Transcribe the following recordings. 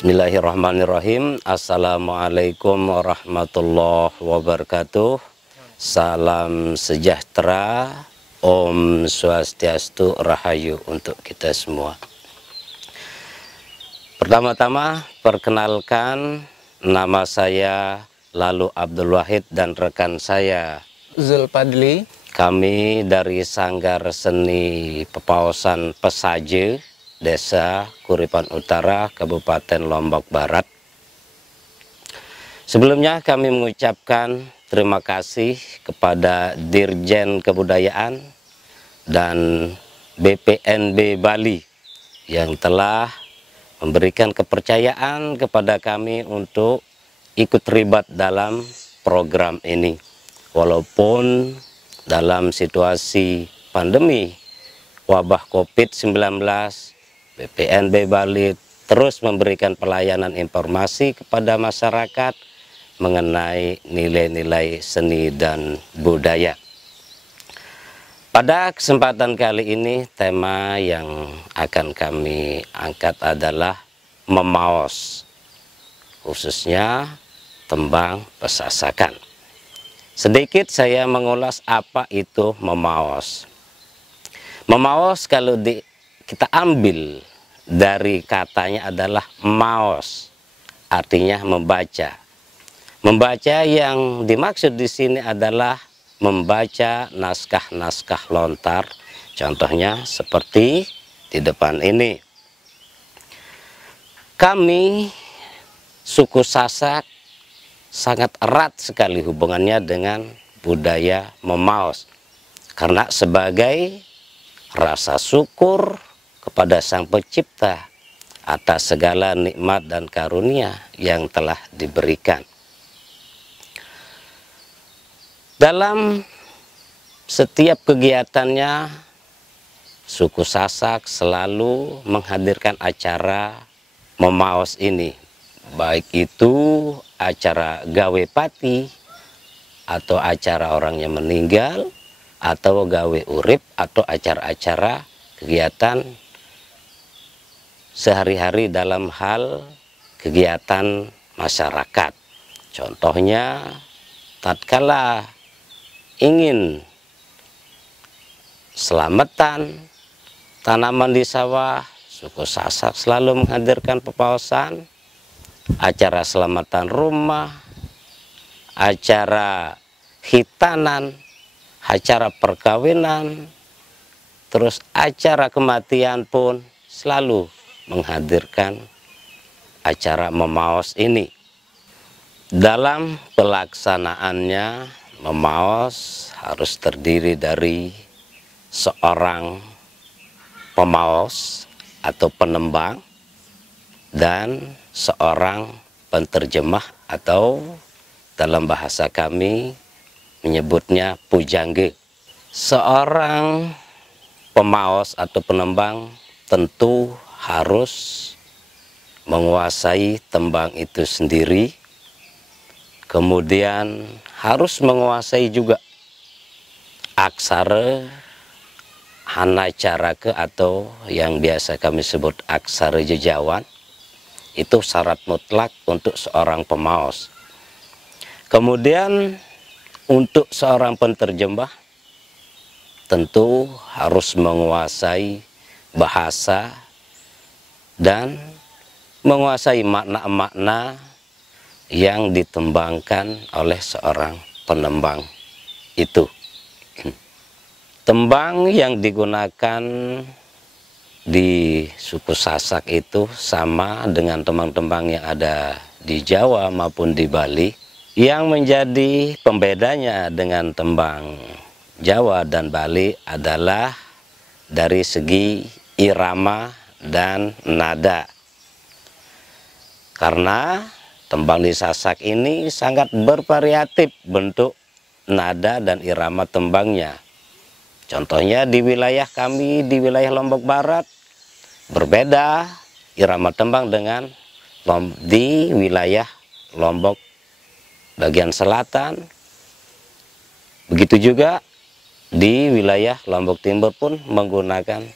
Bismillahirrahmanirrahim. Assalamualaikum warahmatullahi wabarakatuh. Salam sejahtera, Om Swastiastu, Rahayu untuk kita semua. Pertama-tama perkenalkan, nama saya Lalu Abdul Wahid dan rekan saya Zulpadli. Kami dari Sanggar Seni Pepaosan Pesaje, Desa Kuripan Utara, Kabupaten Lombok Barat. Sebelumnya kami mengucapkan terima kasih kepada Dirjen Kebudayaan dan BPNB Bali yang telah memberikan kepercayaan kepada kami untuk ikut terlibat dalam program ini. Walaupun dalam situasi pandemi wabah COVID-19, BPNB Bali terus memberikan pelayanan informasi kepada masyarakat mengenai nilai-nilai seni dan budaya. Pada kesempatan kali ini, tema yang akan kami angkat adalah memaos, khususnya tembang pesasakan. Sedikit saya mengulas apa itu memaos. Memaos kalau kita ambil dari katanya adalah maos, artinya membaca. Membaca yang dimaksud di sini adalah membaca naskah-naskah lontar, contohnya seperti di depan ini. Kami suku Sasak sangat erat sekali hubungannya dengan budaya memaos, karena sebagai rasa syukur kepada Sang Pencipta atas segala nikmat dan karunia yang telah diberikan. Dalam setiap kegiatannya, suku Sasak selalu menghadirkan acara memaos ini, baik itu acara gawe pati atau acara orang yang meninggal, atau gawe urip, atau acara-acara kegiatan sehari-hari dalam hal kegiatan masyarakat. Contohnya, tatkala ingin selamatan tanaman di sawah, suku Sasak selalu menghadirkan pepaosan, acara selamatan rumah, acara hitanan, acara perkawinan, terus acara kematian pun selalu menghadirkan acara memaos ini. Dalam pelaksanaannya, memaos harus terdiri dari seorang pemaos atau penembang dan seorang penterjemah, atau dalam bahasa kami menyebutnya pujangge. Seorang pemaos atau penembang tentu harus menguasai tembang itu sendiri, kemudian harus menguasai juga aksara hanacarake atau yang biasa kami sebut aksara jejawan. Itu syarat mutlak untuk seorang pemaos. Kemudian untuk seorang penterjemah tentu harus menguasai bahasa dan menguasai makna-makna yang ditembangkan oleh seorang penembang itu. Tembang yang digunakan di suku Sasak itu sama dengan tembang-tembang yang ada di Jawa maupun di Bali. Yang menjadi pembedanya dengan tembang Jawa dan Bali adalah dari segi irama dan nada. Karena Tembang di Sasak ini sangat bervariatif bentuk, nada, dan irama tembangnya. Contohnya di wilayah kami, di wilayah Lombok Barat, berbeda irama tembang dengan di wilayah Lombok bagian selatan. Begitu juga di wilayah Lombok Timur pun menggunakan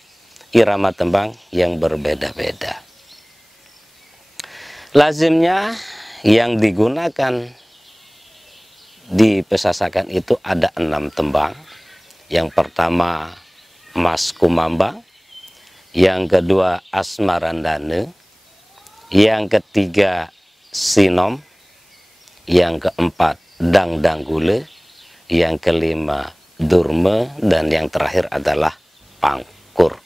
irama tembang yang berbeda-beda. Lazimnya yang digunakan di pesasakan itu ada 6 tembang. Yang pertama Mas Kumambang, yang kedua Asmarandane, yang ketiga Sinom, yang keempat Dangdanggule, yang kelima Durme, dan yang terakhir adalah Pangkur.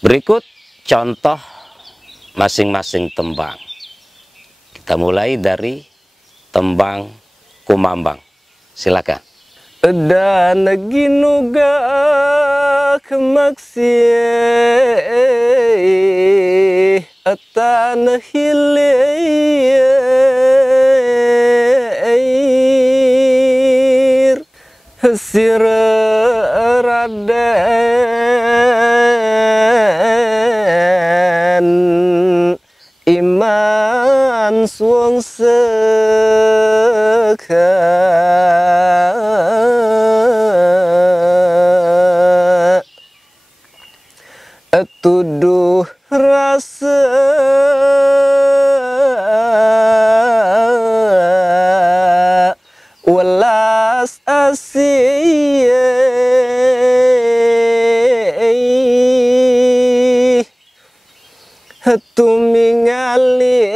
Berikut contoh masing-masing tembang. Kita mulai dari tembang Kumambang. Silakan. Dan ginuga kemaksi atan hilir hasir raden iman suang seka tuduh rasa welas asih tumingali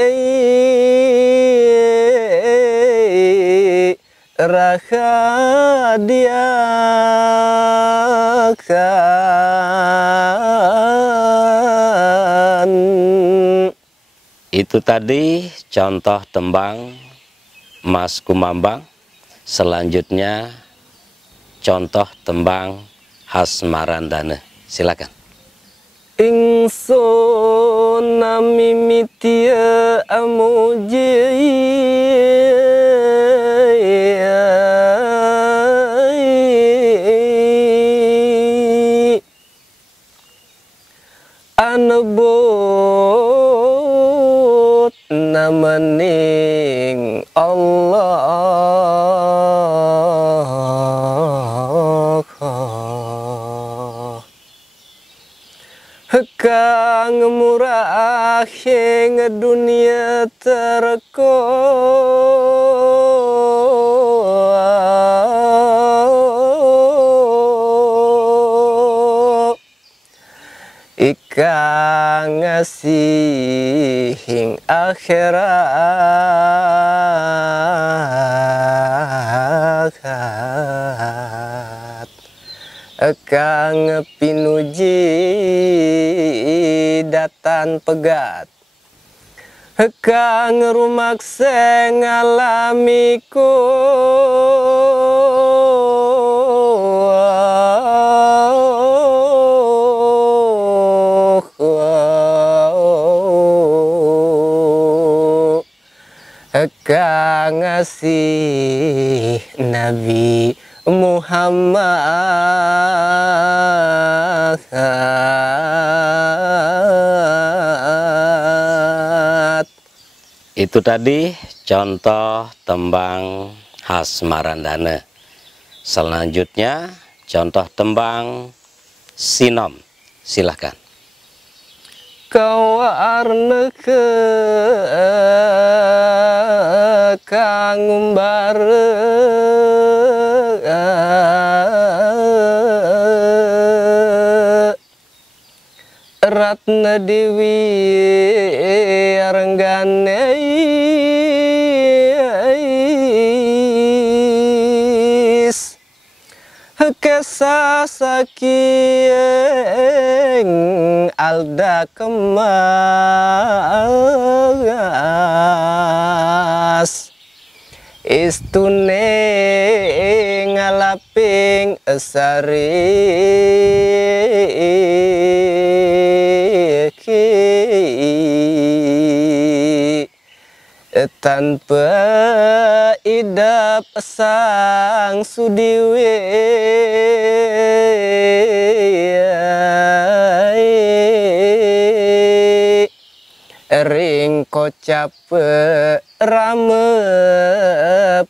rahadiakan. Itu tadi contoh tembang Mas Kumambang. Selanjutnya contoh tembang Asmarandane. Silakan. Ingsun namimitia amuji anebut namaning Allah kang murahi dunia terko ikang ngasih akhirat kang pinuji datan pegat kang rumaksa ngalamiku kang ngasih Nabi Muhammad. Itu tadi contoh tembang Asmarandane. Selanjutnya contoh tembang Sinom. Silakan. Kawarna ke kang umbare Ratna Dewi Aranggane Kesah saking alda kemas istune ngalaping esari tanpa idap sang sudiwi ring kocap rame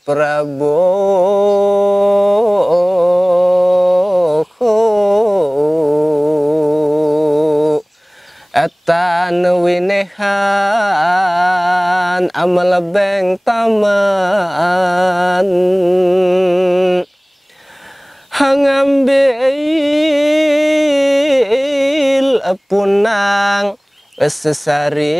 Prabowo atan winehan amal beng taman hangambil punang sesari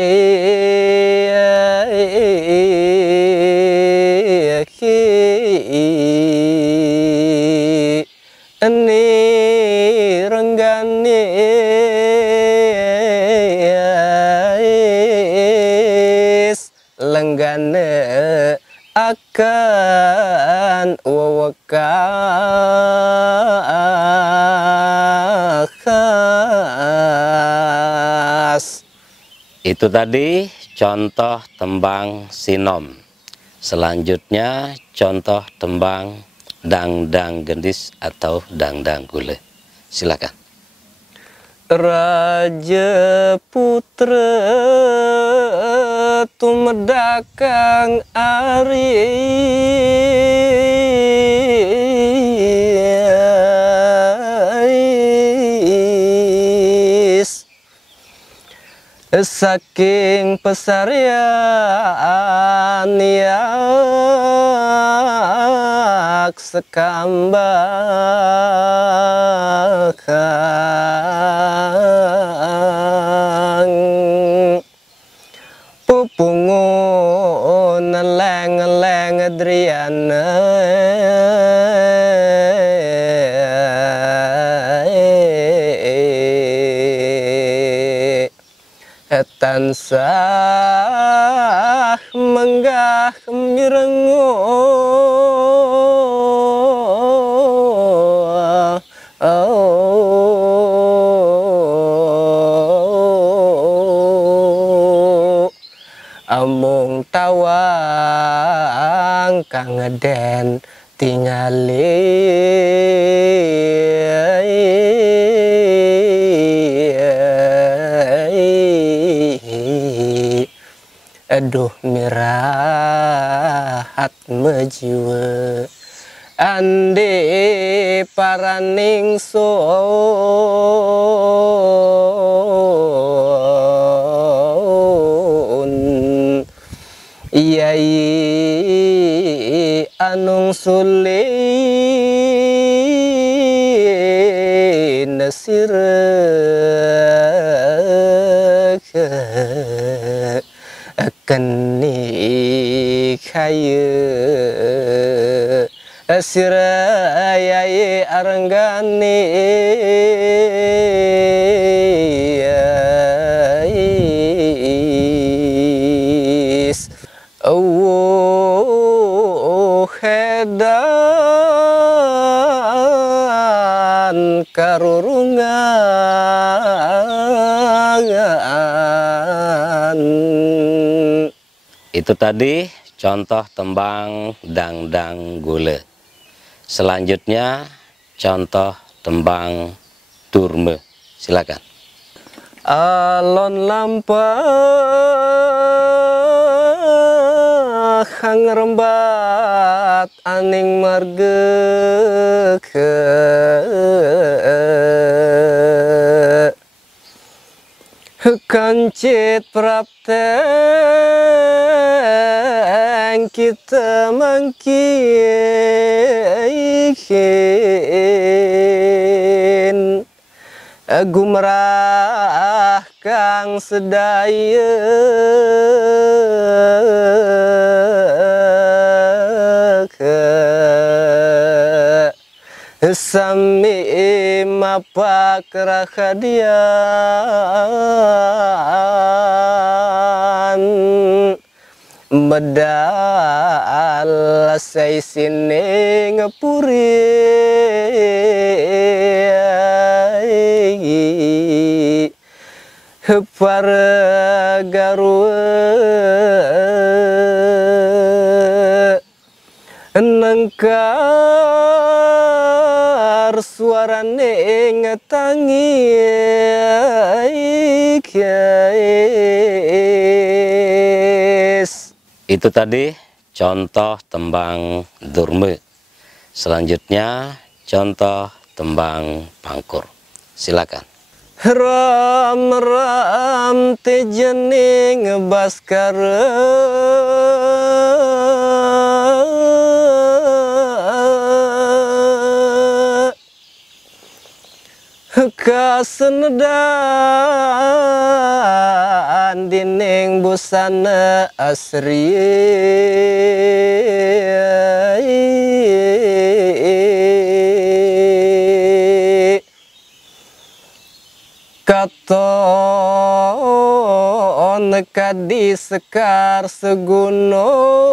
ini renggani lenggane akan wawakas. Itu tadi contoh tembang sinom. Selanjutnya contoh tembang dangdang gendis atau dangdang gule. Silakan. Raja putra tumedakang ari saking pesarian yak sekambakang pupungun leng-leng adriana tansah menggah mirengo amung tawang kang den tingali aduh mirahat mejiwa ande paraning son iyai anung sulin nasirek keni kaya sirayai aranggani hedan karurungan. Itu tadi contoh tembang dangdang gule. Selanjutnya contoh tembang turme. Silakan. Alon lampah hang rembat aning marga kancit prapteng kita mangkin gumrah kang sedaya sami mapak rakadian medal say sini ngepuri para garwa Lengkar suarane ngetangis. Itu tadi contoh tembang Durme. Selanjutnya contoh tembang Pangkur. Silakan. Ram ram tejening baskara kasendan dining busana asri katon kadi sekar segunung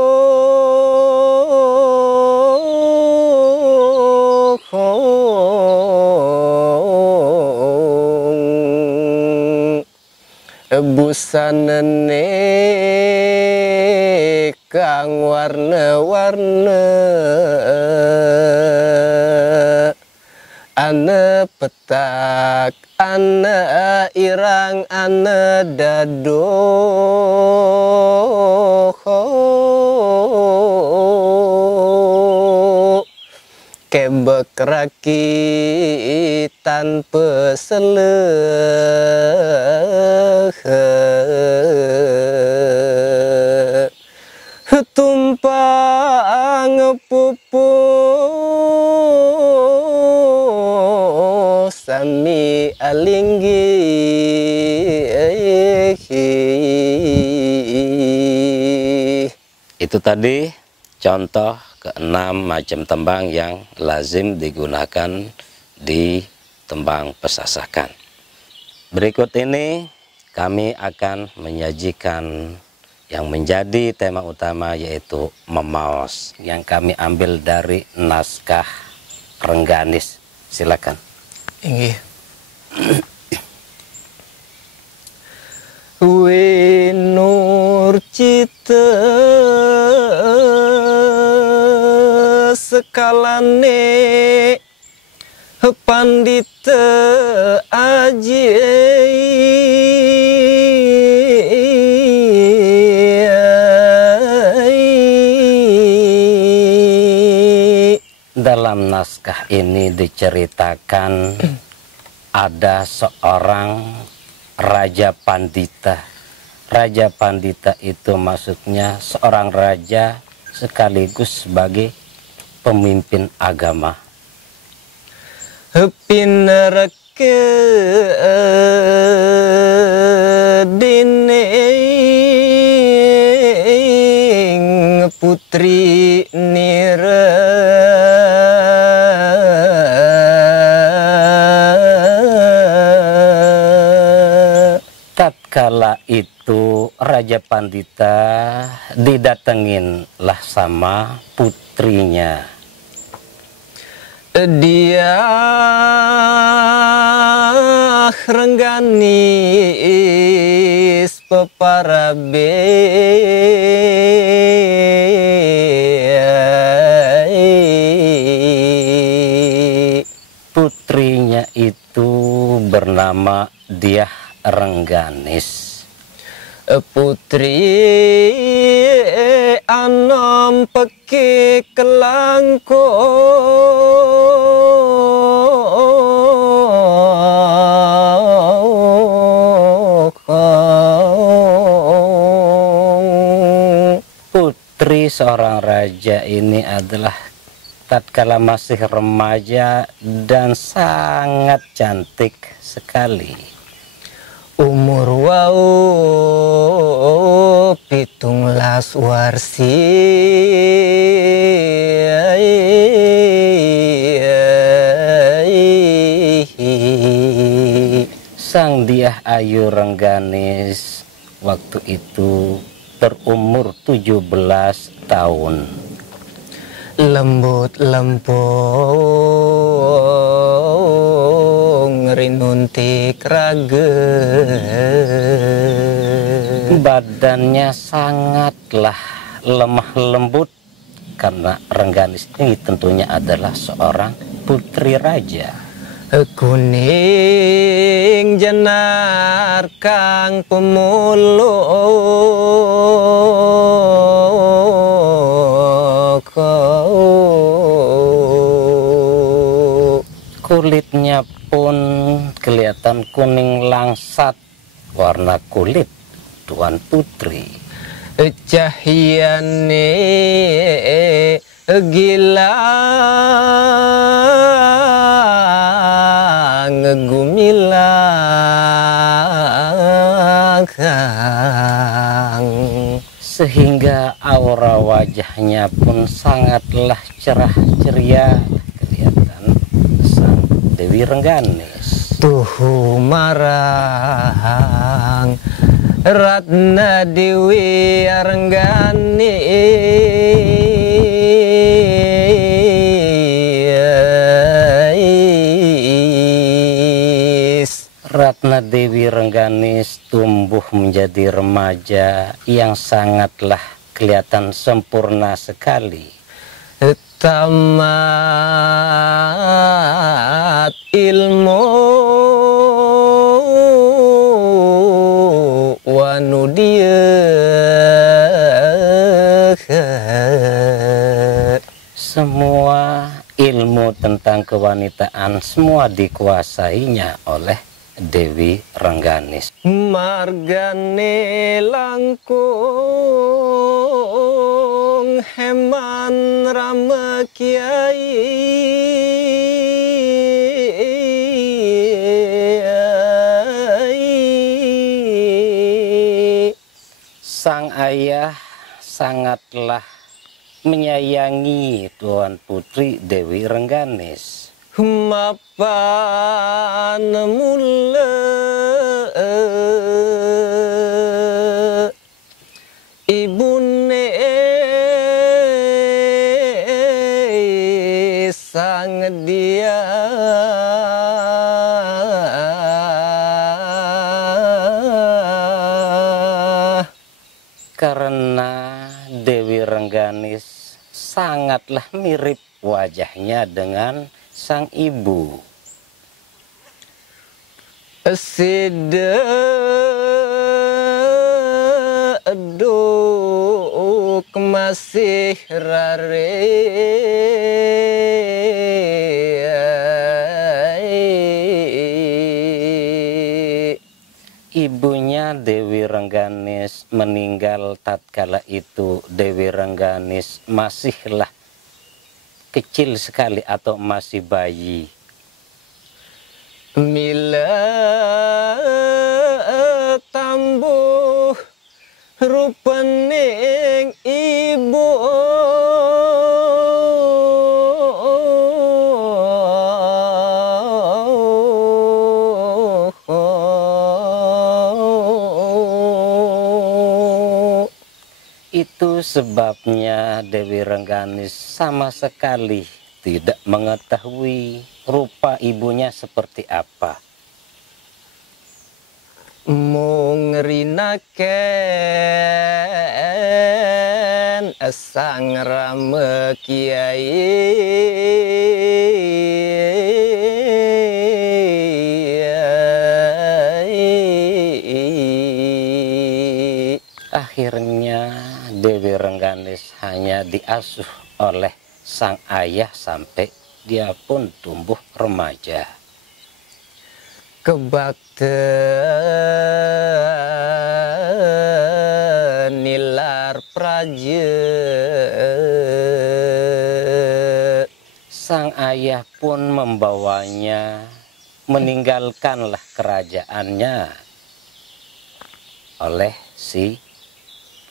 busanane kang warna-warna ane petak ane irang ane dado kebek rakitan peseleh tumpang pupus sami alinggi. Itu tadi contoh keenam macam tembang yang lazim digunakan di tembang pesasakan. Berikut ini kami akan menyajikan yang menjadi tema utama, yaitu memaos, yang kami ambil dari naskah Rengganis. Silakan. Inggih. Winur cita sekalane pandita aji Dalam naskah ini diceritakan ada seorang Raja Pandita. Raja Pandita itu maksudnya seorang raja sekaligus sebagai pemimpin agama. Pinerake dining putri nira tatkala itu Raja Pandita didatenginlah sama putrinya. Dia Rengganis peparabe putrinya itu bernama Diah Rengganis. Putri anom peki kelangko Putri seorang raja ini adalah tatkala masih remaja dan sangat cantik sekali. umur wau pitunglas warsi Sang Diah Ayu Rengganis waktu itu berumur 17 tahun. lembut lempung rinuntik raga Badannya sangatlah lemah lembut karena Rengganis ini tentunya adalah seorang putri raja. Kuning jenar kang pemuluk, kulitnya pun kelihatan kuning langsat, warna kulit Tuan Putri. cahyane gilang gumilang, Sehingga aura wajahnya pun sangatlah cerah ceria, kelihatan sang Dewi Rengganis. tuh marang Ratna Dewi Rengganis. Ratna Dewi Rengganis tumbuh menjadi remaja yang sangatlah kelihatan sempurna sekali. Tamat ilmu wanu dia, Semua ilmu tentang kewanitaan semua dikuasainya oleh Dewi Rengganis. margane langkung heman rama kiai, Sang ayah sangatlah menyayangi Tuan Putri Dewi Rengganis. mapan mula ibune sang dia Karena Dewi Rengganis sangatlah mirip wajahnya dengan sang ibu. seduk masih rare Ibunya Dewi Rengganis meninggal tatkala itu Dewi Rengganis masihlah kecil sekali atau masih bayi. mila tambuh rupaning ibu Itu sebabnya Dewi Rengganis sama sekali tidak mengetahui rupa ibunya seperti apa. mung rinaken sang rama kiai. Akhirnya Dewi Rengganis hanya diasuh oleh sang ayah sampai dia pun tumbuh remaja. Kebakten nilar praja, Sang ayah pun membawanya meninggalkanlah kerajaannya oleh si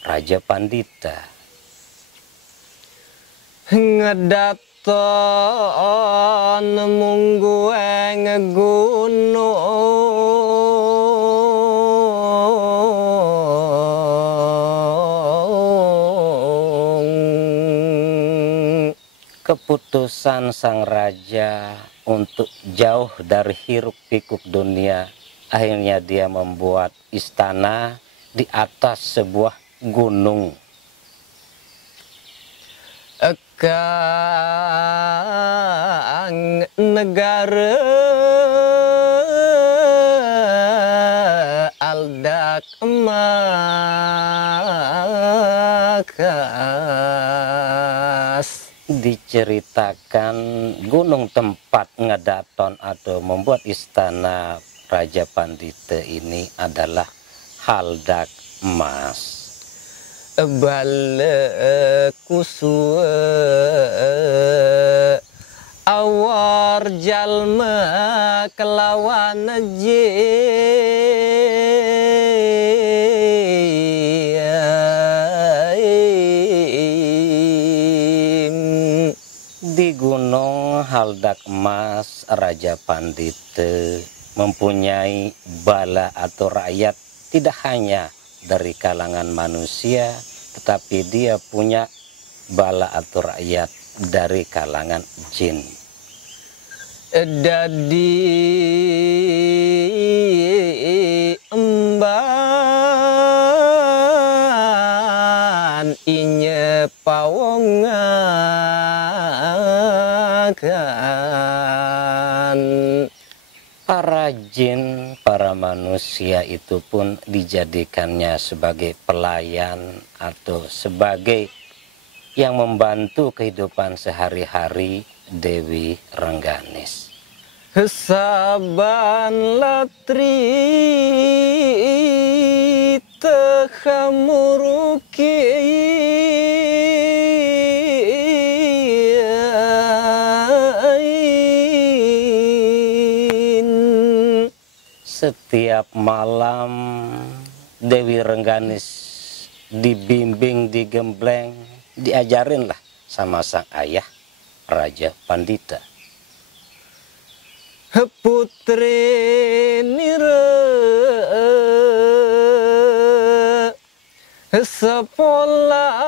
Raja Pandita. ngedaton munggueng gunung. Keputusan sang raja untuk jauh dari hiruk pikuk dunia, akhirnya dia membuat istana di atas sebuah gunung. Kang negara aldak makas. Diceritakan gunung tempat ngedaton atau membuat istana Raja Pandita ini adalah Haldak Emas. Bale kusue awar jalma kelawan jim. Di Gunung Haldak Emas, Raja Pandita mempunyai bala atau rakyat tidak hanya dari kalangan manusia, tetapi dia punya bala atau rakyat dari kalangan jin. Dadi emban inya pawongakan. Para jin, para manusia itu pun dijadikannya sebagai pelayan atau sebagai yang membantu kehidupan sehari-hari Dewi Rengganis. Saban latri tehamuruki Setiap malam Dewi Rengganis dibimbing, digembleng, diajarinlah sama sang ayah Raja Pandita. Putri nira sepolah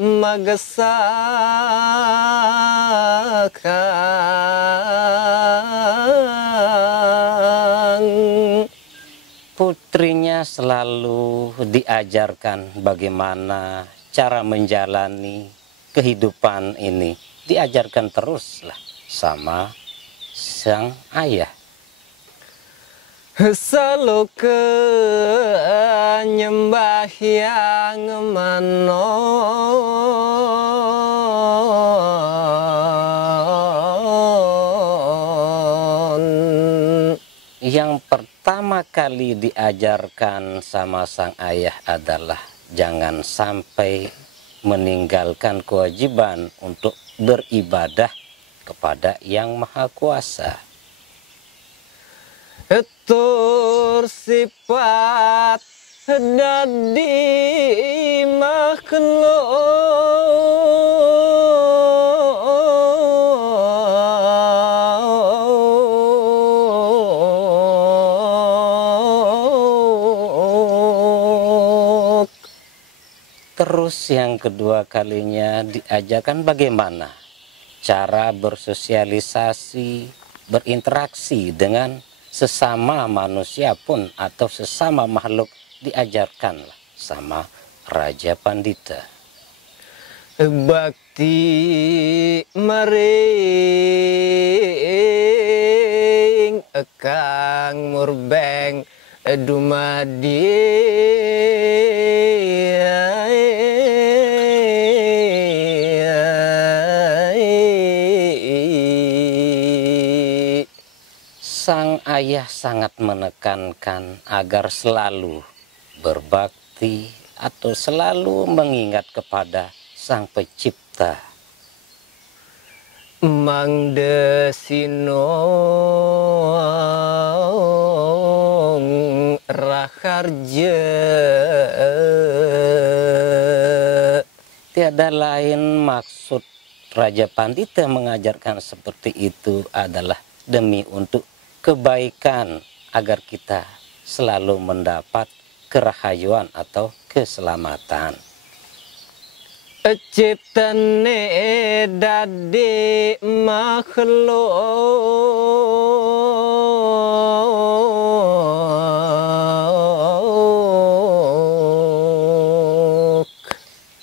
magasakan. Putrinya selalu diajarkan bagaimana cara menjalani kehidupan ini. Diajarkan teruslah sama sang ayah. Saloke nyembah yang manon. Yang pertama kali diajarkan sama sang ayah adalah jangan sampai meninggalkan kewajiban untuk beribadah kepada Yang Maha Kuasa. Tur sifat dadi makhluk. Terus yang kedua kalinya diajarkan bagaimana cara bersosialisasi, berinteraksi dengan sesama manusia pun atau sesama makhluk, diajarkanlah sama Raja Pandita. Bakti maring Kang Murbeng dumadi Sang ayah sangat menekankan agar selalu berbakti atau selalu mengingat kepada Sang Pencipta. Mang Desinong Raharja. Tiada lain maksud Raja Pandita mengajarkan seperti itu adalah demi untuk kebaikan agar kita selalu mendapat kerahayuan atau keselamatan. Ciptane dadi makhluk.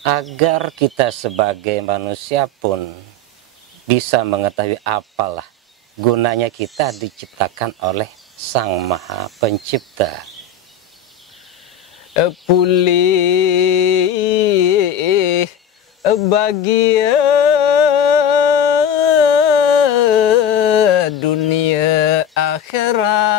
agar kita sebagai manusia pun bisa mengetahui apalah gunanya kita diciptakan oleh Sang Maha Pencipta. Pulih bagi dunia akhirat.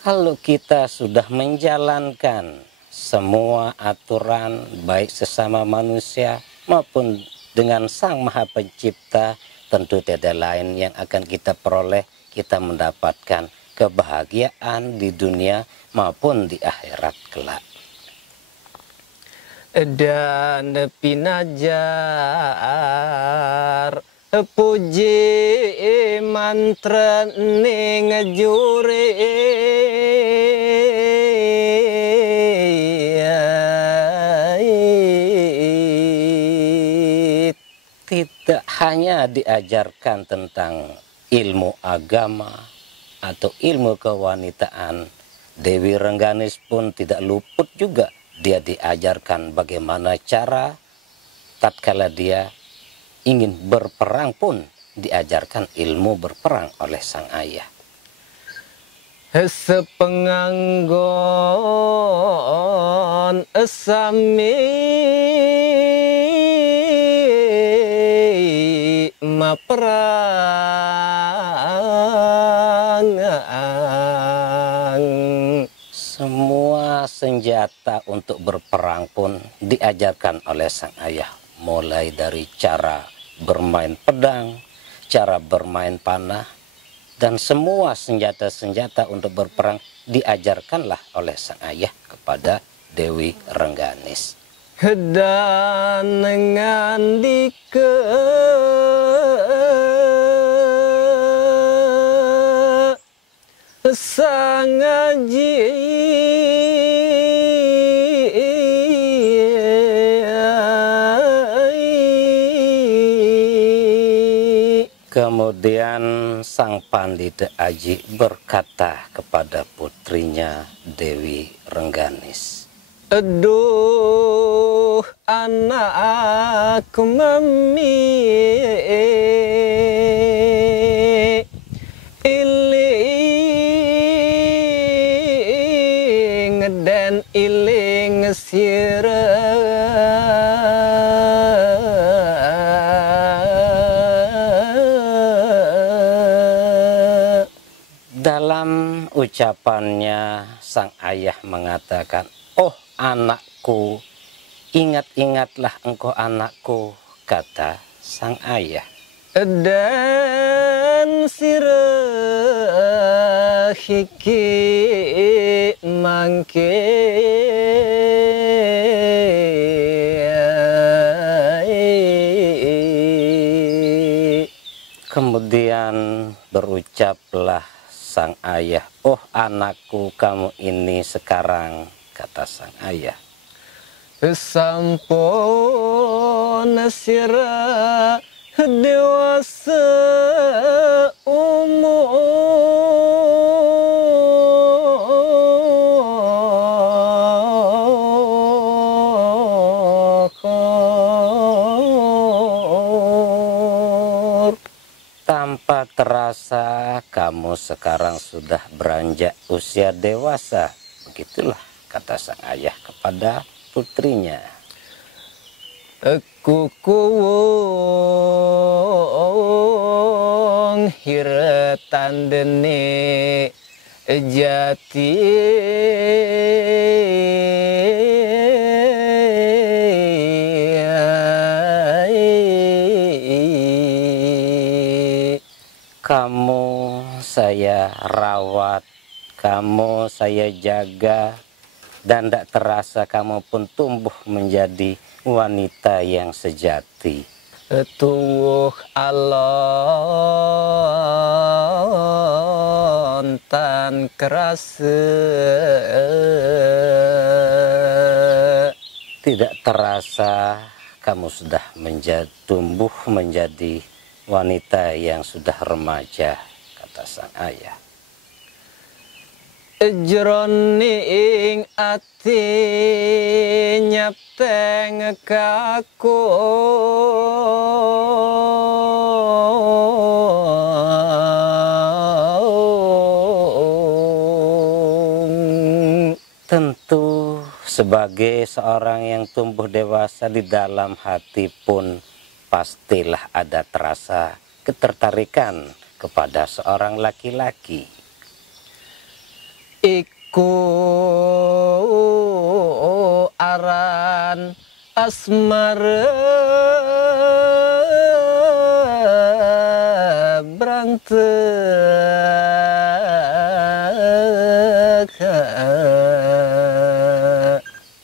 Kalau kita sudah menjalankan semua aturan baik sesama manusia maupun dengan Sang Maha Pencipta, tentu tiada lain yang akan kita peroleh, kita mendapatkan kebahagiaan di dunia maupun di akhirat kelak. Dan pinajar puji mantra ning jure Tidak hanya diajarkan tentang ilmu agama atau ilmu kewanitaan, Dewi Rengganis pun tidak luput juga. Dia diajarkan bagaimana cara tatkala dia ingin berperang pun diajarkan ilmu berperang oleh sang ayah. Sepenganggon sami maperang. Semua senjata untuk berperang pun diajarkan oleh sang ayah, mulai dari cara bermain pedang, cara bermain panah, dan semua senjata-senjata untuk berperang diajarkanlah oleh sang ayah kepada Dewi Rengganis. Dan ngandike sang aji Kemudian sang Pandita Aji berkata kepada putrinya Dewi Rengganis, aduh anak mami iling dan iling sira dalam ucapannya sang ayah mengatakan, "Oh anakku, ingat-ingatlah engkau anakku," kata sang ayah. Dan sirah hiki mangke Kemudian berucaplah sang ayah, "Oh anakku, kamu ini sekarang," kata sang ayah, sampun sira dewasa umur. tanpa terasa kamu sekarang sudah beranjak usia dewasa. Begitulah kata sang ayah kepada putrinya. Kukuwong hiretan dene jati Kamu saya rawat, kamu saya jaga, dan tidak terasa kamu pun tumbuh menjadi wanita yang sejati. tuwuh alon tan kerasa Tidak terasa kamu sudah tumbuh menjadi wanita yang sudah remaja, kata sang ayah. jroning ati nyapteng kakung. Tentu sebagai seorang yang tumbuh dewasa di dalam hati pun pastilah ada terasa ketertarikan kepada seorang laki-laki. Iku aran asmara brantek.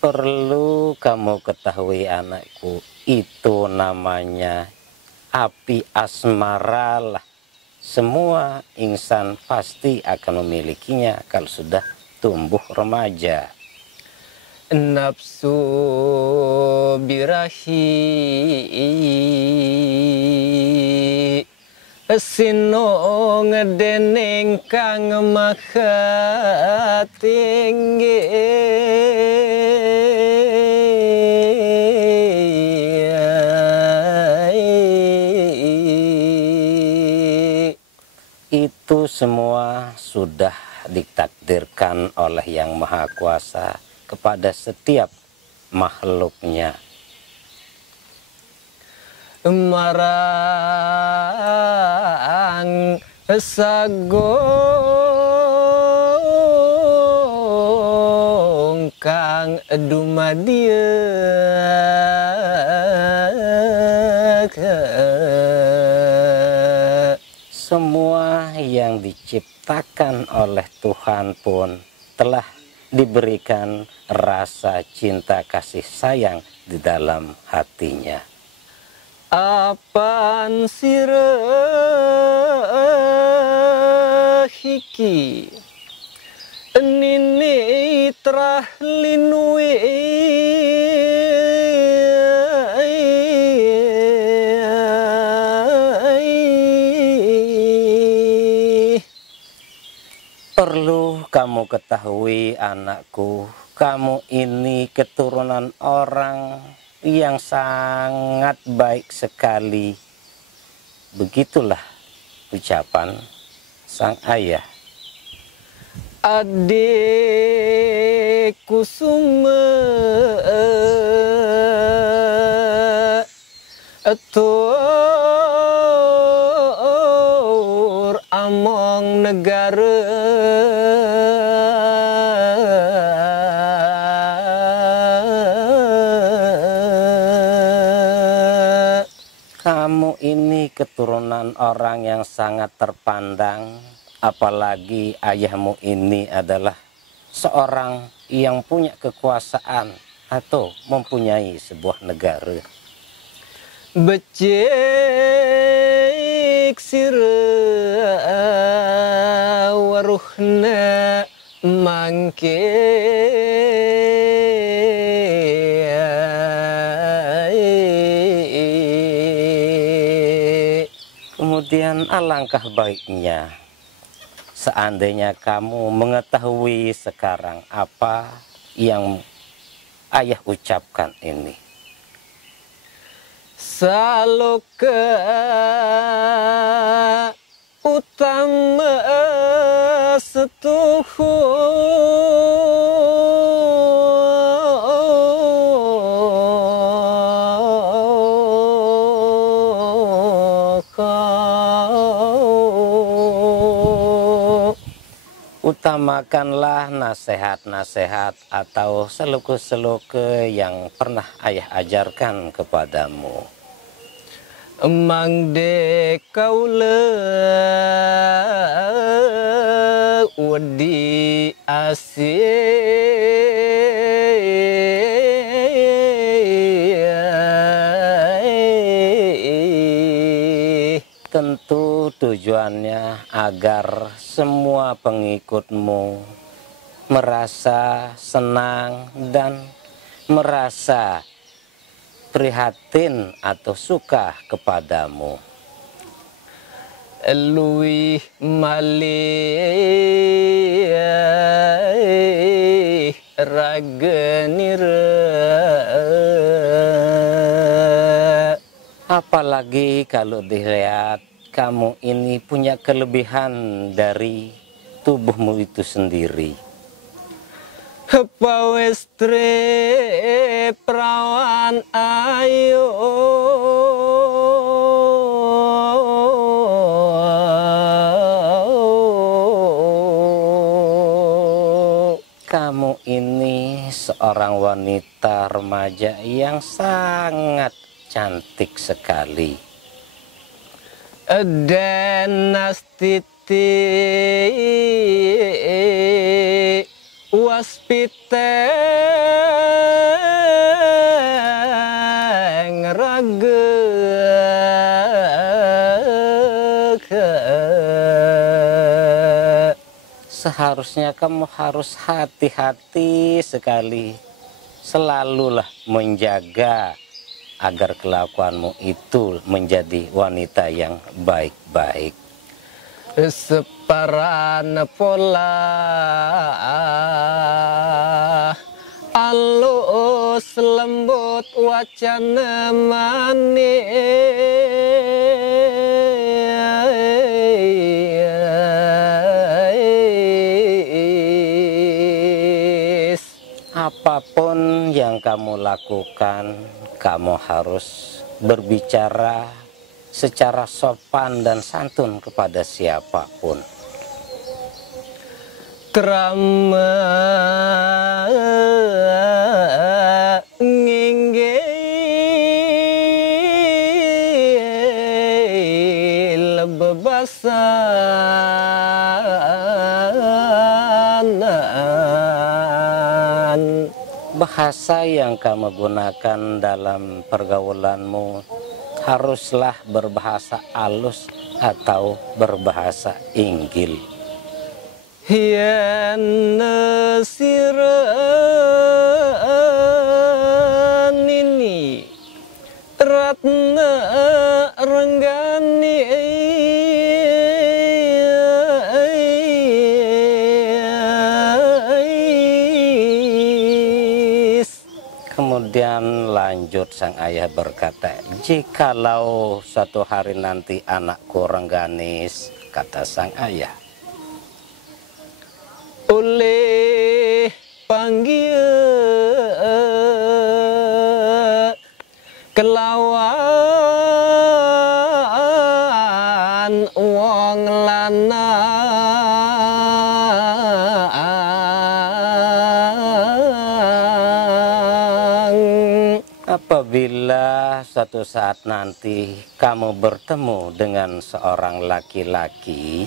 Perlu kamu ketahui anakku, itu namanya api asmara lah. Semua insan pasti akan memilikinya kalau sudah tumbuh remaja. Nafsu birahi sino ngedeneng kang maha tinggi. Itu semua sudah ditakdirkan oleh Yang Maha Kuasa kepada setiap makhluknya. Marang sagong kang dumadia Semua yang diciptakan oleh Tuhan pun telah diberikan rasa cinta kasih sayang di dalam hatinya. apan sirah hiki nini trah linui Perlu kamu ketahui anakku, kamu ini keturunan orang yang sangat baik sekali. Begitulah ucapan sang ayah. Adik kusuma atur among negara Kamu ini keturunan orang yang sangat terpandang, apalagi ayahmu ini adalah seorang yang punya kekuasaan atau mempunyai sebuah negara. becik sira waruhna mangke Kemudian alangkah baiknya seandainya kamu mengetahui sekarang apa yang ayah ucapkan ini. saloka utama Utamakanlah nasihat-nasihat atau seluke-seluke yang pernah ayah ajarkan kepadamu. Emang de kaula wedi asih. Tentu tujuannya agar semua pengikutmu merasa senang dan merasa prihatin atau suka kepadamu. Luih malia ragenire. Apalagi kalau dilihat kamu ini punya kelebihan dari tubuhmu itu sendiri. Pawestre perawan ayo Kamu ini seorang wanita remaja yang sangat cantik sekali. dan nastiti waspiteng rage. Seharusnya kamu harus hati-hati sekali. Selalulah menjaga agar kelakuanmu itu menjadi wanita yang baik-baik. Separan pola alus lembut wacana manis. Apapun yang kamu lakukan, kamu harus berbicara secara sopan dan santun kepada siapapun. Krama nginggil bebasanan. Bahasa yang kamu gunakan dalam pergaulanmu haruslah berbahasa halus atau berbahasa inggil. Hian siran ini ratna renggani Kemudian lanjut sang ayah berkata, jikalau suatu hari nanti anakku rengganis, kata sang ayah, oleh panggil kelawan wong lanang. apabila suatu saat nanti kamu bertemu dengan seorang laki-laki,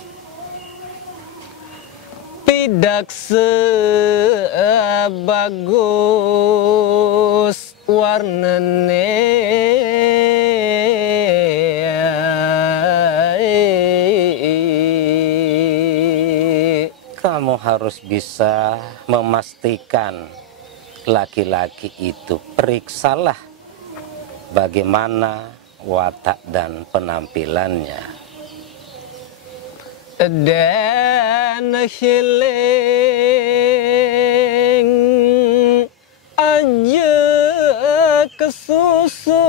Pidak sebagus warnane kamu harus bisa memastikan laki-laki itu. Periksalah bagaimana watak dan penampilannya. dan hiling aja kesusu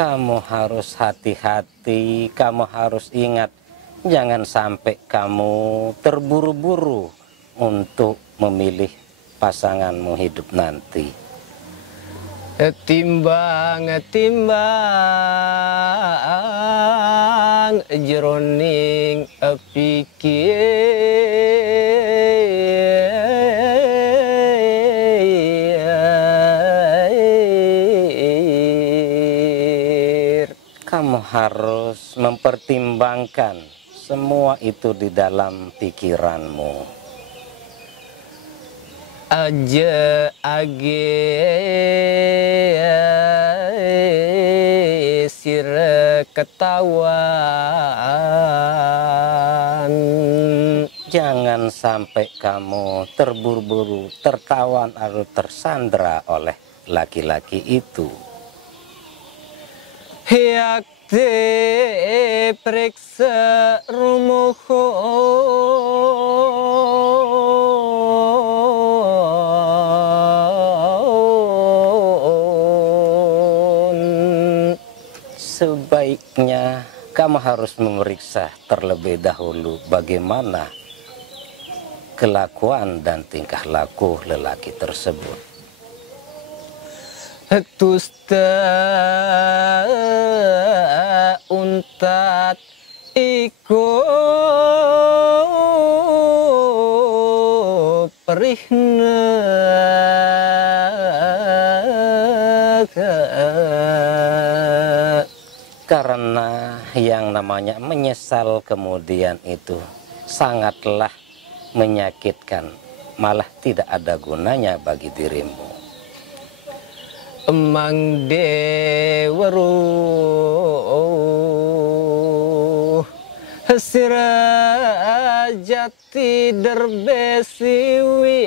Kamu harus hati-hati, kamu harus ingat, jangan sampai kamu terburu-buru untuk memilih pasanganmu hidup nanti. timbang jroning pikir. Kamu harus mempertimbangkan semua itu di dalam pikiranmu. Aja age sire ketahuan. Jangan sampai kamu terburu-buru, tertawan atau tersandra oleh laki-laki itu. Yak te periksa rumuhun. Sebaiknya kamu harus memeriksa terlebih dahulu bagaimana kelakuan dan tingkah laku lelaki tersebut. Tusta untat iko perihna Karena yang namanya menyesal kemudian itu sangatlah menyakitkan, malah tidak ada gunanya bagi dirimu. Emang dewaru sirajati derbesiwi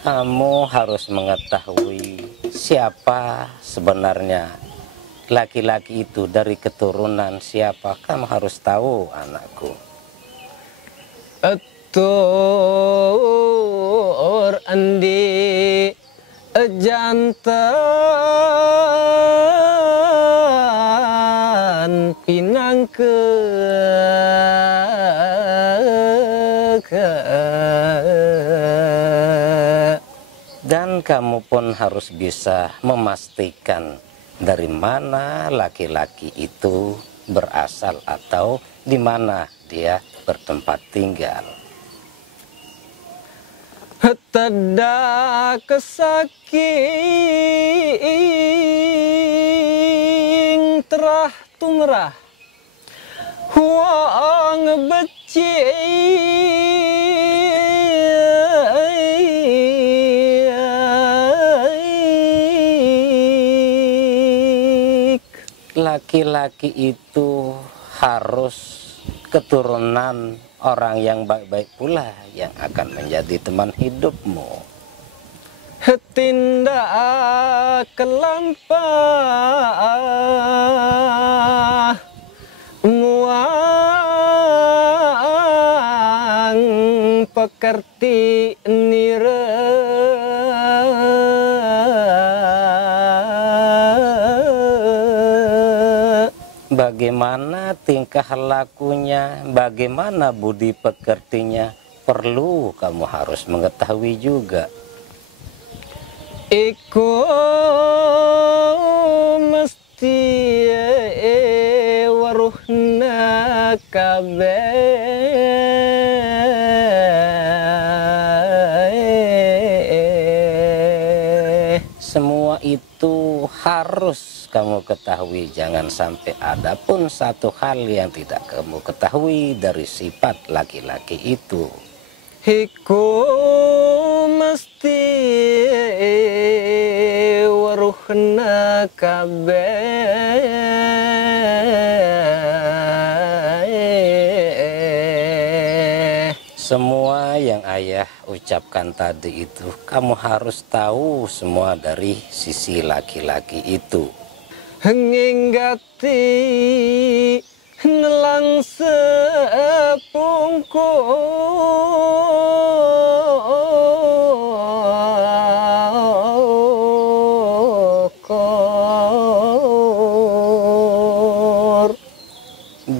Kamu harus mengetahui siapa sebenarnya laki-laki itu, dari keturunan siapa. Kamu harus tahu, anakku. Atur andi jantan pinang Dan kamu pun harus bisa memastikan dari mana laki-laki itu berasal atau di mana dia bertempat tinggal. Tada kesaking terah tumrah huang becik. Laki-laki itu harus keturunan orang yang baik-baik pula yang akan menjadi teman hidupmu. Tindak kelampah muang pekerti nira Bagaimana tingkah lakunya, bagaimana budi pekertinya, perlu kamu harus mengetahui juga. Iku mesti waruhna kabeh. Semua itu harus kamu ketahui. Jangan sampai ada pun satu hal yang tidak kamu ketahui dari sifat laki-laki itu. Iku mesti waruhna kabeh. Semua yang ayah ucapkan tadi itu kamu harus tahu semua dari sisi laki-laki itu. Nginggati nelang sepungkur.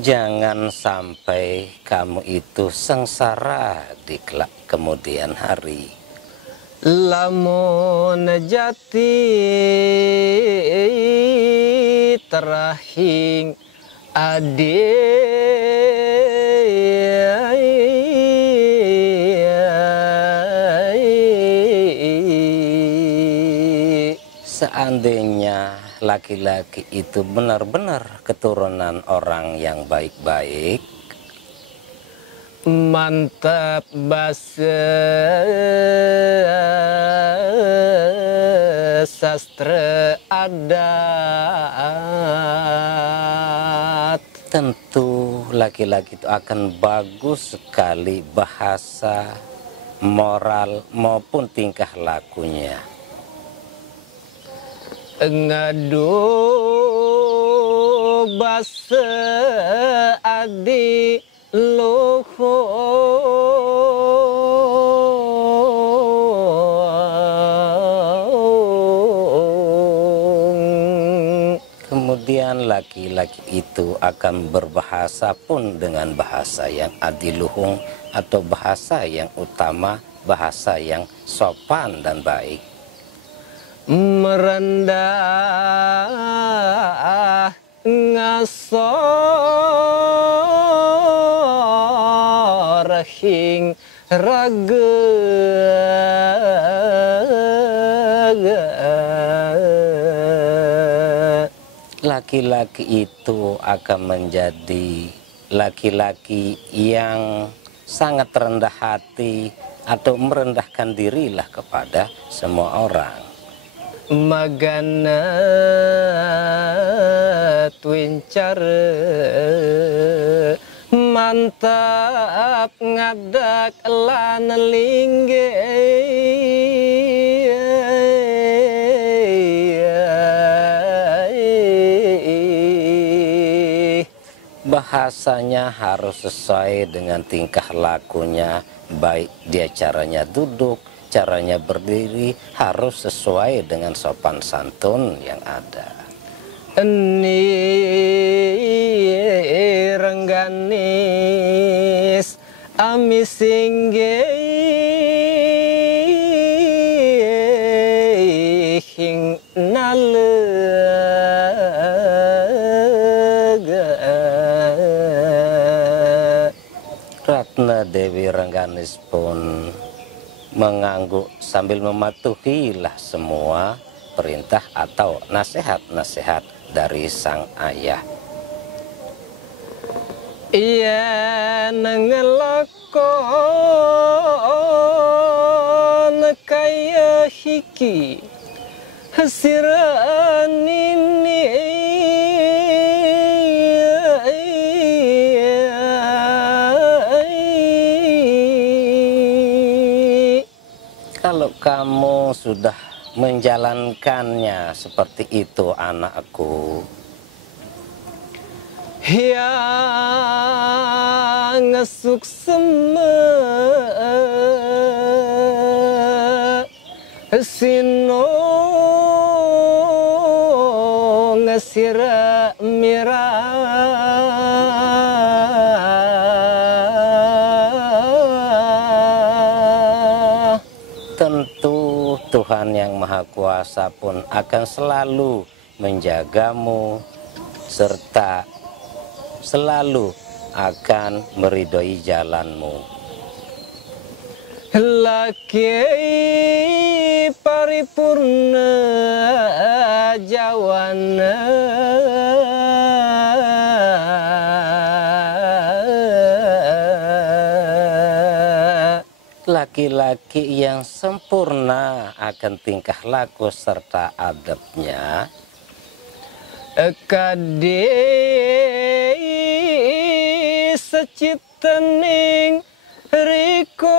Jangan sampai kamu itu sengsara di kelak kemudian hari. Lamun jati terahing Seandainya laki-laki itu benar-benar keturunan orang yang baik-baik, mantap bahasa sastra adat. tentu laki-laki itu akan bagus sekali bahasa, moral maupun tingkah lakunya. Ngadu basa adi luhung. Kemudian laki-laki itu akan berbahasa pun dengan bahasa yang adiluhung atau bahasa yang utama, bahasa yang sopan dan baik. Merendah ngasor hing raga. Laki-laki itu akan menjadi laki-laki yang sangat rendah hati atau merendahkan dirilah kepada semua orang. Magana twincara mantap ngadak lan lingge. Bahasanya harus sesuai dengan tingkah lakunya, baik dia caranya duduk, caranya berdiri, harus sesuai dengan sopan santun yang ada. Eni rengganis ami singge hing Ratna Dewi Rengganis pun mengangguk sambil mematuhilah semua perintah atau nasihat-nasihat dari sang ayah. Iya nengelakon kaya hiki hasiran ini. Kalau kamu sudah menjalankannya seperti itu anakku, yang suksema sino ngasira mira tentu Tuhan yang Maha Kuasa pun akan selalu menjagamu serta selalu akan meridhoi jalanmu. Laki paripurna jawana Laki-laki yang sempurna akan tingkah laku serta adabnya, kade secitening riko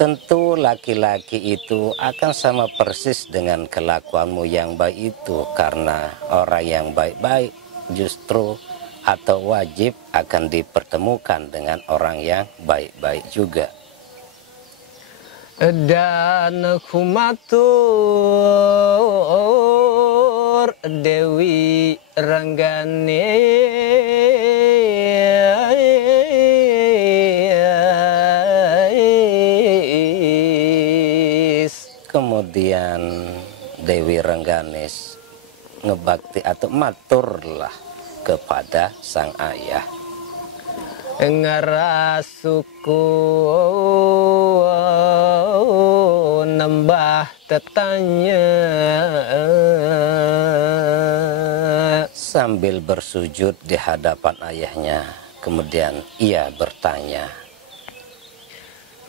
tentu laki-laki itu akan sama persis dengan kelakuanmu yang baik itu, karena orang yang baik-baik justru atau wajib akan dipertemukan dengan orang yang baik-baik juga. Dan kumatur Dewi Rengganis. Kemudian Dewi Rengganis ngebakti atau maturlah kepada sang ayah. Ngarasuku nambah tetanya Sambil bersujud di hadapan ayahnya, kemudian ia bertanya,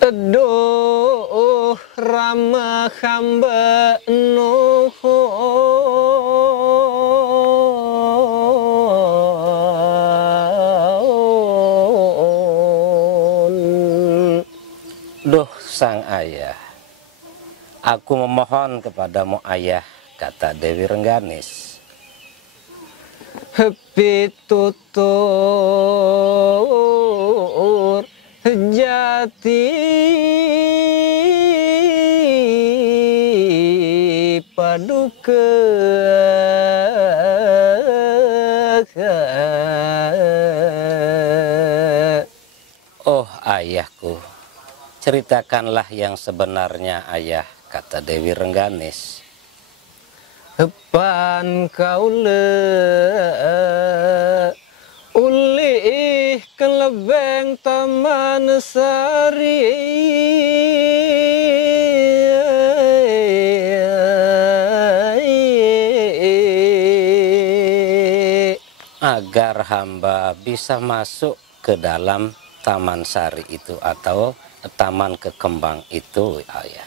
Aduh ramah hamba nuhun. Duh sang ayah, aku memohon kepadamu ayah, kata Dewi Rengganis. Pitutur jati paduka Oh ayahku, ceritakanlah yang sebenarnya ayah, kata Dewi Rengganis. pan kaula ulih kelebeng taman sari Agar hamba bisa masuk ke dalam taman sari itu atau taman kekembang itu ayah.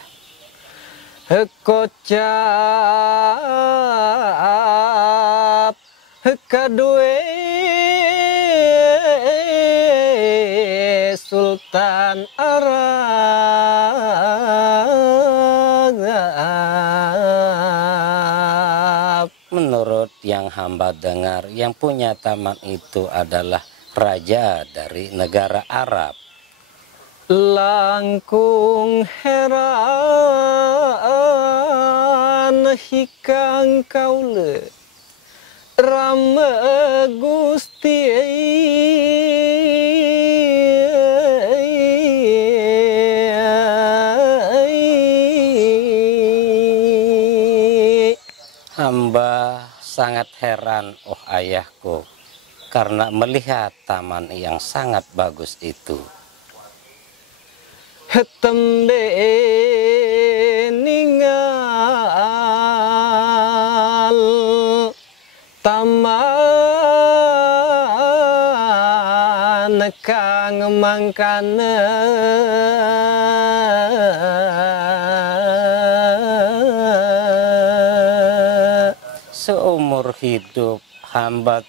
kocap kadue Sultan Arab. Menurut yang hamba dengar, yang punya taman itu adalah raja dari negara Arab. Langkung heran hikang kaula rama Gusti Hamba sangat heran, oh ayahku, karena melihat taman yang sangat bagus itu. tembe ningal taman kang mangkana Seumur hidup hamba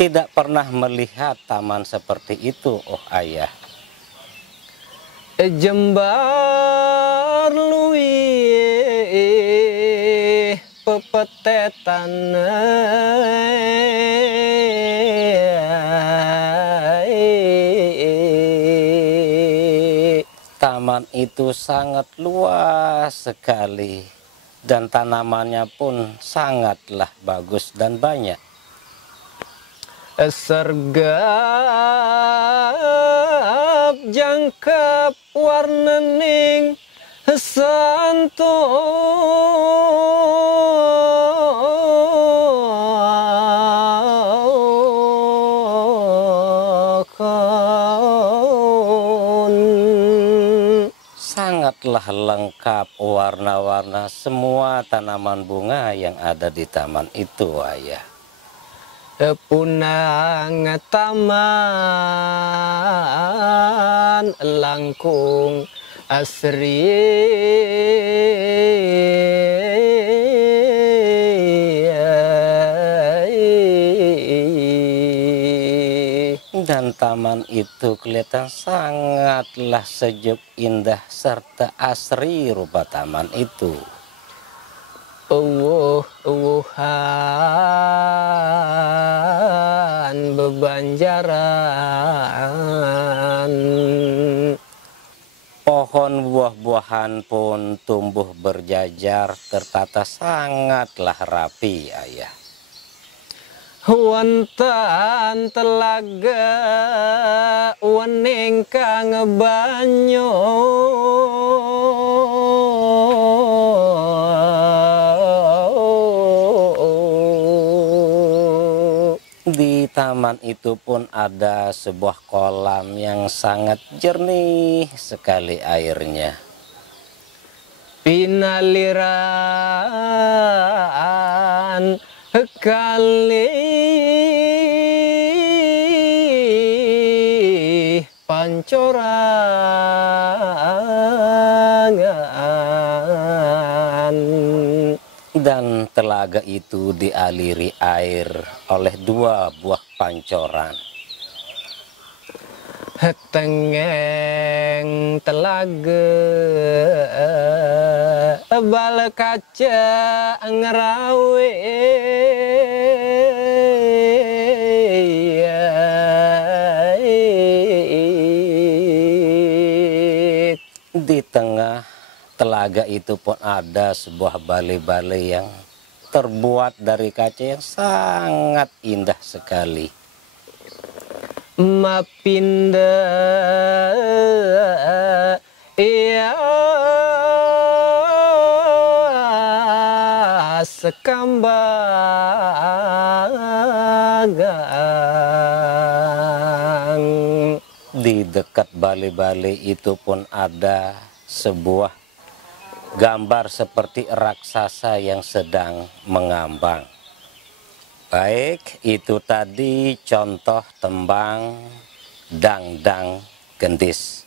tidak pernah melihat taman seperti itu, oh ayah. jembar luwih pepetetan Taman itu sangat luas sekali dan tanamannya pun sangatlah bagus dan banyak. sergap jangkep warnening santun. Sangatlah lengkap warna-warna semua tanaman bunga yang ada di taman itu, ayah. Punang taman langkung asri Dan taman itu kelihatan sangatlah sejuk, indah, serta asri rupa taman itu. Wuhan bebanjaran. Pohon buah-buahan pun tumbuh berjajar, tertata sangatlah rapi, ayah. Wonten telaga wening kang banyo Di taman itu pun ada sebuah kolam yang sangat jernih sekali airnya. pinaliran kali pancorangan. Dan telaga itu dialiri air oleh 2 buah pancoran. Tengeng telaga bal kaca ngerawe Di tengah telaga itu pun ada sebuah balai-balai yang terbuat dari kaca yang sangat indah sekali. Mapinda ya sekambangang. Di dekat balai-balai itu pun ada sebuah gambar seperti raksasa yang sedang mengambang. Baik, itu tadi contoh tembang dangdang gendis.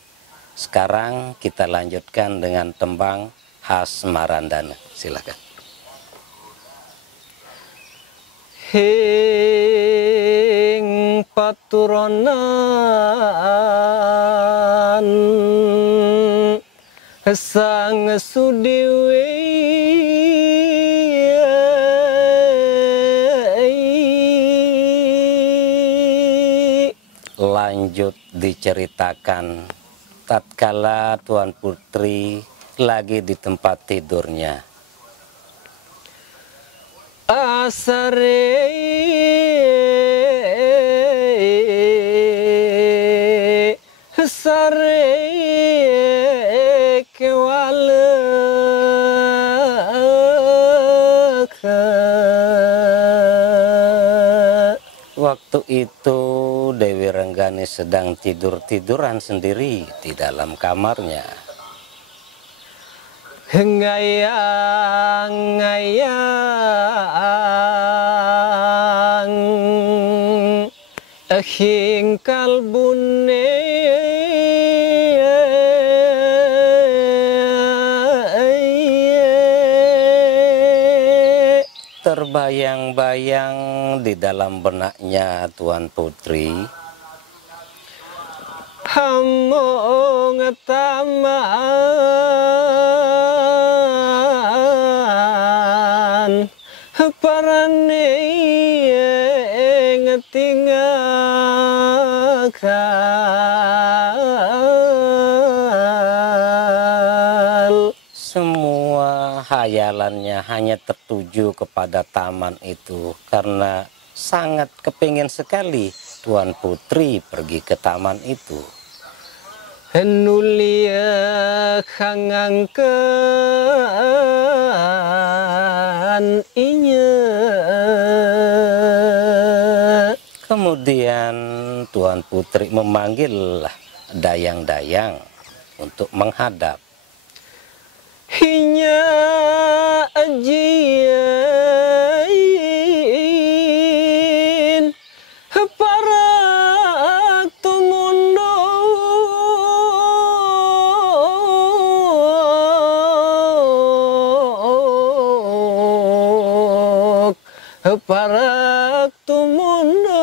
Sekarang kita lanjutkan dengan tembang khas Marandana. Silakan. Hing paturonan sang sudewi Lanjut diceritakan tatkala Tuan Putri lagi di tempat tidurnya. Asare sare Waktu itu Dewi Renggani sedang tidur-tiduran sendiri di dalam kamarnya. ngayang-ngayang hingkal bune Terbayang-bayang di dalam benaknya Tuan Putri, hamong taman parane ngetinggal. semua hayalannya hanya tertuju kepada taman itu karena sangat kepingin sekali Tuan Putri pergi ke taman itu. Nulia kangangkan inya. Kemudian Tuan Putri memanggil dayang-dayang untuk menghadap. Hinya ajian para tumundo para tumundo.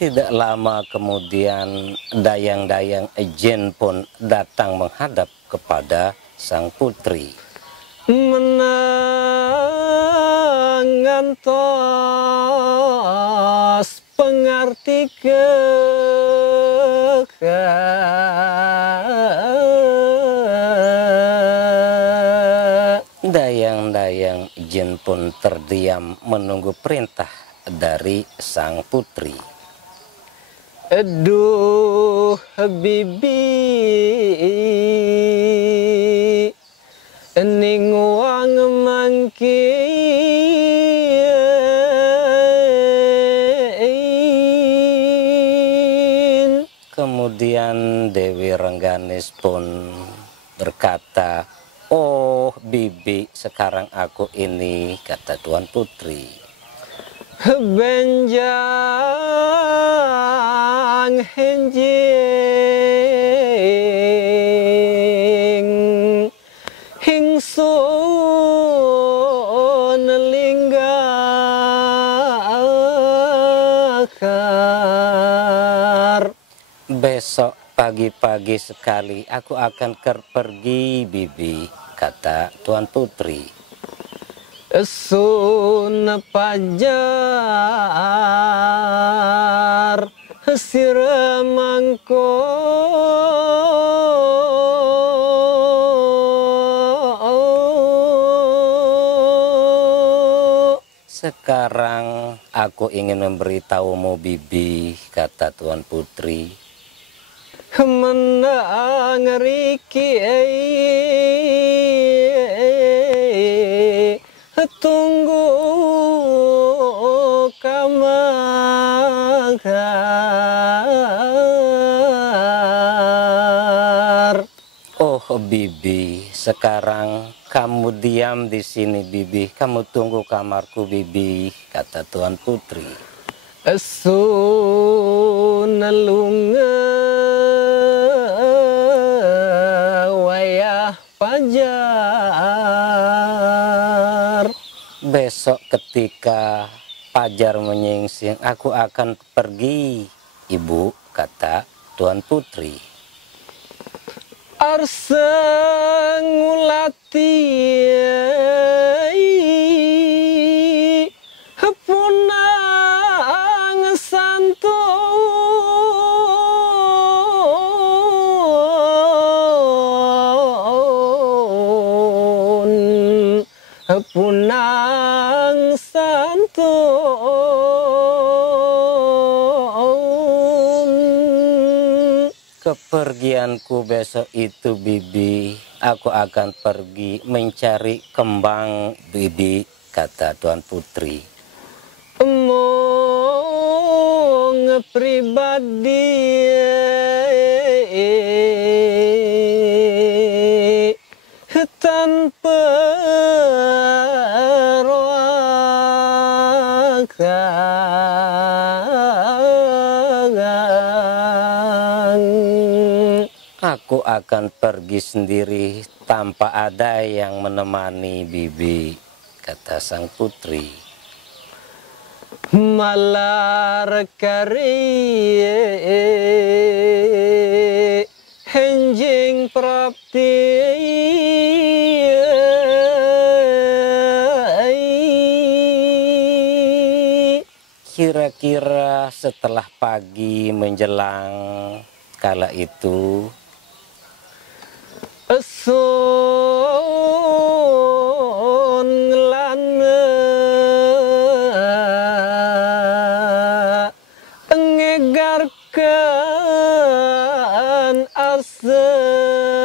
Tidak lama kemudian dayang-dayang Jin pun datang menghadap kepada sang putri. Menangan tos pengerti Dayang-dayang Jin pun terdiam menunggu perintah dari sang putri. Aduh bibi ning wang mangki Kemudian Dewi Rengganis pun berkata, "Oh bibi, sekarang aku ini," kata Tuan Putri, benjang henjing hingsun linggakar. Besok pagi-pagi sekali aku akan pergi, Bibi, kata Tuan Putri. Sun pajar siremangko Sekarang aku ingin memberitahumu, Bibi, kata Tuan Putri. menang riki tunggu kamar. Oh, Bibi, sekarang kamu diam di sini, Bibi. Kamu tunggu kamarku, Bibi, kata Tuan Putri. Sun lunga wayah pajar. Besok ketika Pajar menyingsing, aku akan pergi, Ibu, kata Tuan Putri. Arsa ngulati punang santun punang santun. Kepergianku besok itu, Bibi, aku akan pergi mencari kembang, Bibi, kata Tuan Putri. Emong pribadi tanpa roakan. Aku akan pergi sendiri tanpa ada yang menemani, Bibi, kata sang putri. Malar kari henjing prapti Kira-kira setelah pagi menjelang kala itu, sun ngelana ngegarkan aseka.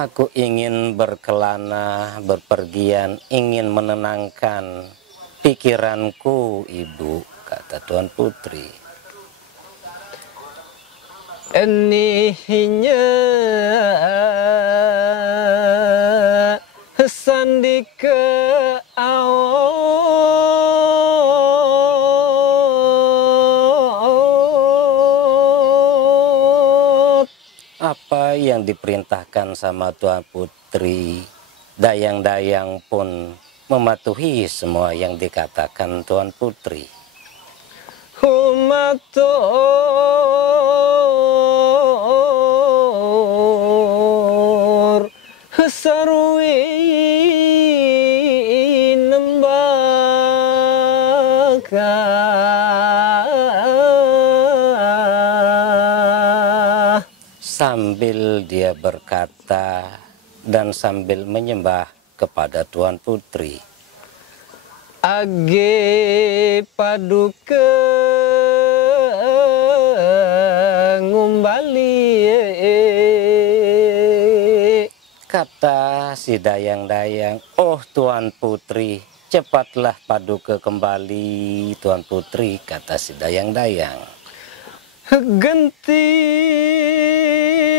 aku ingin berkelana, berpergian, ingin menenangkan pikiranku, Ibu, kata Tuan Putri. Enihinya sandi ke awot. Apa yang diperintahkan sama Tuan Putri, dayang-dayang pun mematuhi semua yang dikatakan Tuan Putri. Humatur sarwi nembaka. Sambil dia berkata dan sambil menyembah kepada Tuan Putri. Age paduke ngumbali, Kata si dayang-dayang, "Oh Tuan Putri, cepatlah paduka kembali, Tuan Putri," kata si dayang-dayang. genti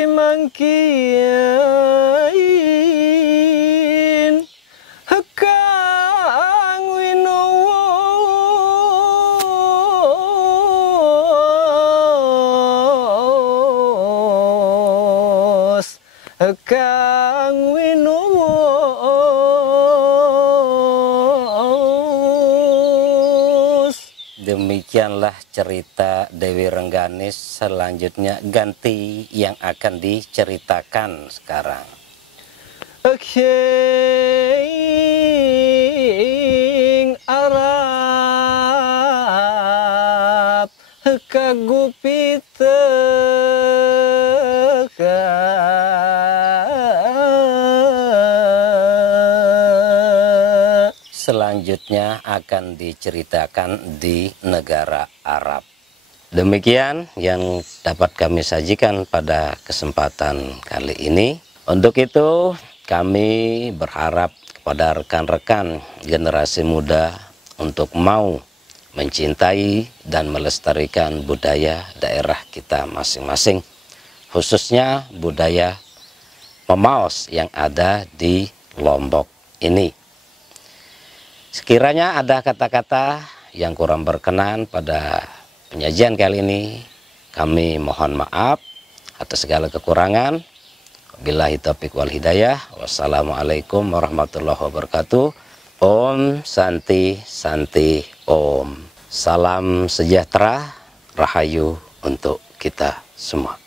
mangkiai Sang Winubus. Demikianlah cerita Dewi Rengganis. Selanjutnya ganti yang akan diceritakan sekarang. King Arab kagupita Selanjutnya akan diceritakan di negara Arab. Demikian yang dapat kami sajikan pada kesempatan kali ini. Untuk itu kami berharap kepada rekan-rekan generasi muda untuk mau mencintai dan melestarikan budaya daerah kita masing-masing, khususnya budaya Memaos yang ada di Lombok ini. Sekiranya ada kata-kata yang kurang berkenan pada penyajian kali ini, kami mohon maaf atas segala kekurangan. Wabillahi taufiq wal hidayah. Wassalamualaikum warahmatullahi wabarakatuh. Om Santi Santi Om. Salam sejahtera, rahayu untuk kita semua.